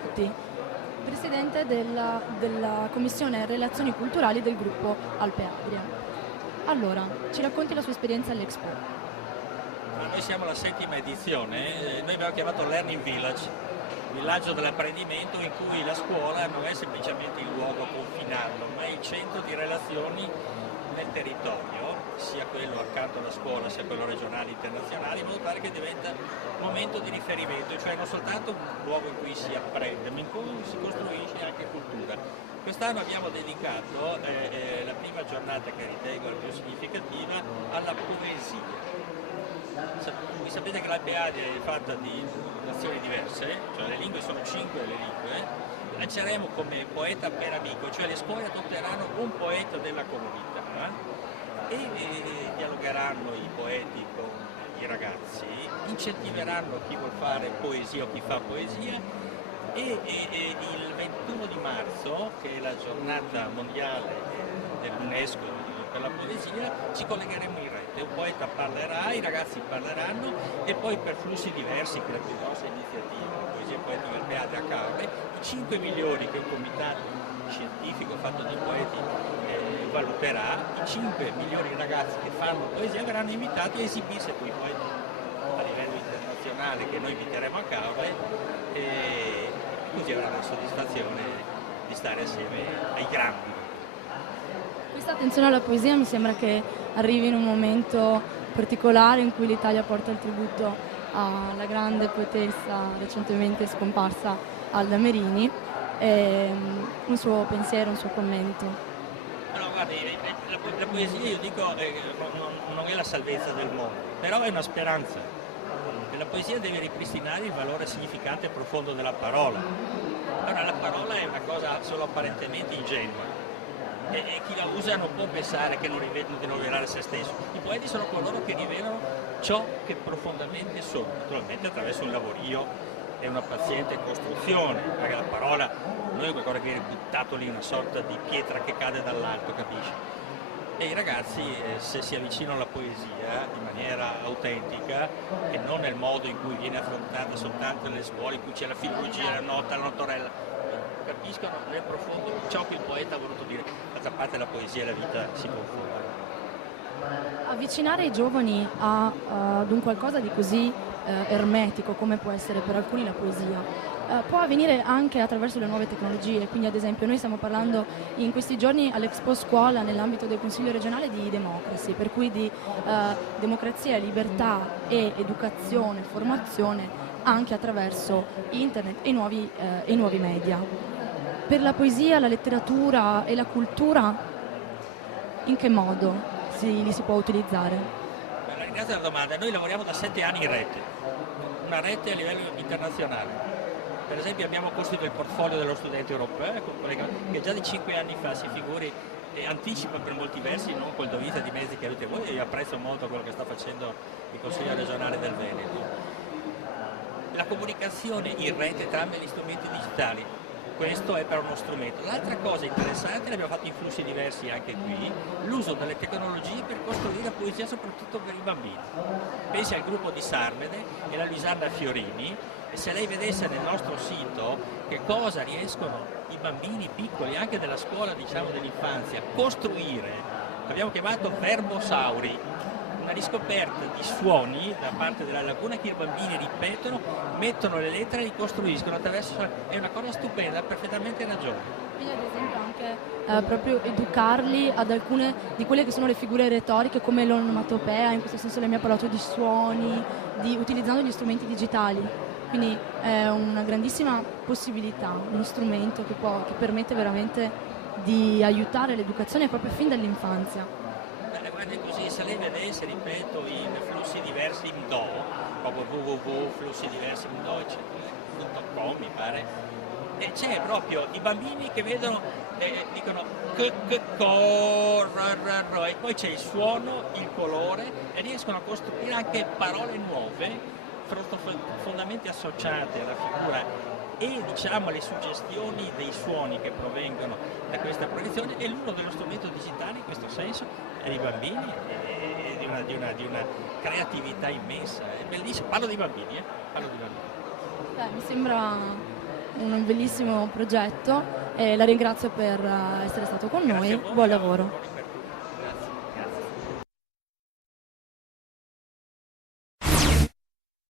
Tutti, presidente della Commissione Relazioni Culturali del gruppo Alpe Adria. Allora, ci racconti la sua esperienza all'Expo? Noi siamo alla 7ª edizione, noi abbiamo chiamato Learning Village, villaggio dell'apprendimento in cui la scuola non è semplicemente il luogo confinato, ma è il centro di relazioni nel territorio, sia quello accanto alla scuola, sia quello regionale e internazionale, in modo tale che diventa un momento di riferimento, cioè non soltanto un luogo in cui si apprende, ma in cui si costruisce anche cultura. Quest'anno abbiamo dedicato la prima giornata, che ritengo la più significativa, alla poesia. Voi sapete che l'Alpe Adria è fatta di nazioni diverse, cioè le lingue sono 5 le lingue. Lanceremo come poeta per amico, cioè le scuole adotteranno un poeta della comunità e dialogheranno i poeti con i ragazzi, incentiveranno chi vuol fare poesia o chi fa poesia e il 21 di marzo, che è la giornata mondiale dell'UNESCO per la poesia, ci collegheremo in rete, un poeta parlerà, i ragazzi parleranno e poi per flussi diversi, per la più grossa iniziativa, la poesia poetica Alpe Adria a Caorle, i 5 migliori che un comitato scientifico fatto di poeti valuterà, i 5 migliori ragazzi che fanno poesia verranno invitati a esibirsi con i poeti a livello internazionale che noi inviteremo a Caorle e così avranno la soddisfazione di stare assieme ai grandi. Questa attenzione alla poesia mi sembra che arrivi in un momento particolare in cui l'Italia porta il tributo alla grande poetessa recentemente scomparsa Alda Merini. Un suo pensiero, un suo commento. No, guardi, la poesia, io dico, non è la salvezza del mondo, però è una speranza. E la poesia deve ripristinare il valore significante e profondo della parola. Allora, la parola è una cosa solo apparentemente ingenua e chi la usa non può pensare che non rivelano di non rivelare se stesso. I poeti sono coloro che rivelano ciò che profondamente sono, naturalmente attraverso un lavorio e una paziente costruzione, perché la parola non è qualcosa che viene buttato lì, una sorta di pietra che cade dall'alto, capisci? E i ragazzi, se si avvicinano alla poesia in maniera autentica e non nel modo in cui viene affrontata soltanto nelle scuole, in cui c'è la filologia, la nota, la notorella, capiscono nel profondo ciò che il poeta ha voluto dire. D'altra parte la poesia e la vita si confondono. Avvicinare i giovani ad un qualcosa di così ermetico come può essere per alcuni la poesia può avvenire anche attraverso le nuove tecnologie, quindi ad esempio noi stiamo parlando in questi giorni all'Expo Scuola nell'ambito del Consiglio regionale di democracy, per cui di democrazia, libertà e educazione, formazione anche attraverso internet e i nuovi media. Per la poesia, la letteratura e la cultura in che modo li si può utilizzare? La ringrazio della domanda. Noi lavoriamo da 7 anni in rete, una rete a livello internazionale. Per esempio abbiamo costruito il portfolio dello studente europeo, che già di 5 anni fa, si figuri, anticipa per molti versi non col dovizia di mezzi che avete voi, e io apprezzo molto quello che sta facendo il Consiglio regionale del Veneto. La comunicazione in rete tramite gli strumenti digitali. Questo è per uno strumento. L'altra cosa interessante, l'abbiamo fatto in flussi diversi anche qui, l'uso delle tecnologie per costruire la poesia soprattutto per i bambini. Pensi al gruppo di Sarmede e la Luisanna Fiorini, e se lei vedesse nel nostro sito che cosa riescono i bambini piccoli, anche della scuola dell'infanzia, a costruire, l'abbiamo chiamato Verbosauri, una riscoperta di suoni da parte della laguna che i bambini ripetono, mettono le lettere e li costruiscono attraverso. È una cosa stupenda, ha perfettamente ragione. Quindi ad esempio anche proprio educarli ad alcune di quelle che sono le figure retoriche come l'onomatopea, in questo senso lei mi ha parlato di suoni, utilizzando gli strumenti digitali. Quindi è una grandissima possibilità, uno strumento che permette veramente di aiutare l'educazione proprio fin dall'infanzia. Guardi così, se lei vedesse, ripeto, in flussi diversi in Do, proprio www.flussidiversimdo.com mi pare, e c'è proprio i bambini che vedono, dicono e poi c'è il suono, il colore e riescono a costruire anche parole nuove profondamente associate alla figura e le suggestioni dei suoni che provengono da questa proiezione. E l'uno dello strumento digitale in questo senso è dei bambini e di una creatività immensa, è bellissimo. Parlo di bambini. Mi sembra un bellissimo progetto e la ringrazio per essere stato con noi. Buon lavoro.